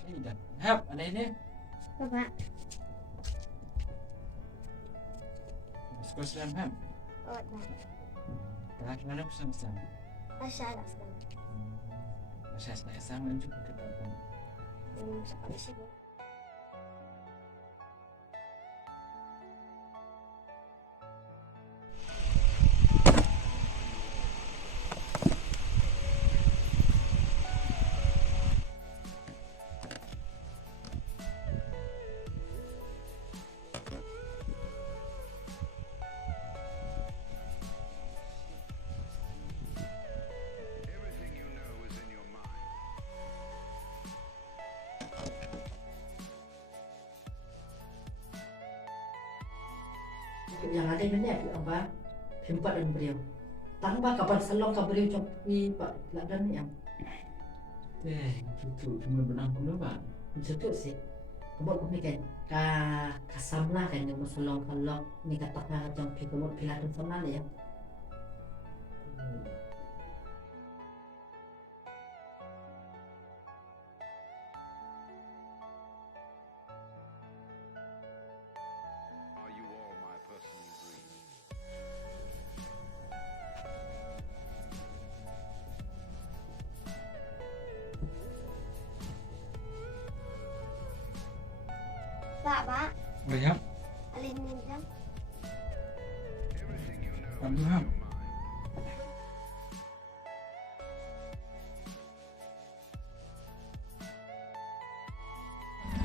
Syaidan. Hap, ada ini. Bapak. Sekolah Islam Hap. Oh, dah. Mana pesan Islam? Masya Allah sekarang. Saya Islam dan juga kita. Sekolah sih. Everything you know is in your mind. Yang ada ini apa? Himpat dan beliau. Tanpa kapan salong ka beliau capi pak ladan yang Cucu cuma benang pun Pak. itu sih. Kebot kami kan kasamla kan yang salong kalok ni katak na jang pi kebot pilatun sana ya. Are you all my personal dreams? Pak. Lihat, Alin minjam. Everything you know Kamu is in Hap. your mind.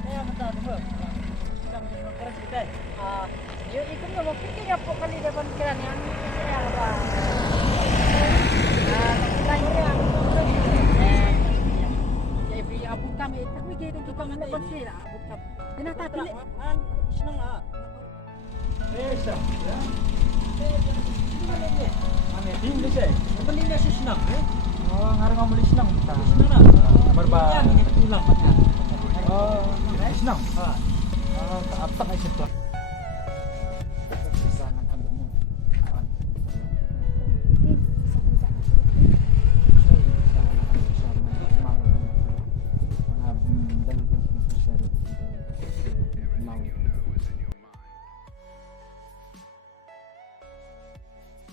Saya minta tunggu. Sedang bergerak sedikit. Dia itu nggak mau pikir apa kali depan pikiran yang saya apa. Lainnya aku jadi abu kami tapi kita juga mana bersih lah abu kami. Kena tak pilih. Senang ah. Bisa, ya. Mana di Malaysia? Beli nasi senang, Oh, ngarang kamu beli senang. senang lah. Berbahaya. Yang ini tulang patah. Oh, senang. Ah. Oh, tak apa sih tuh?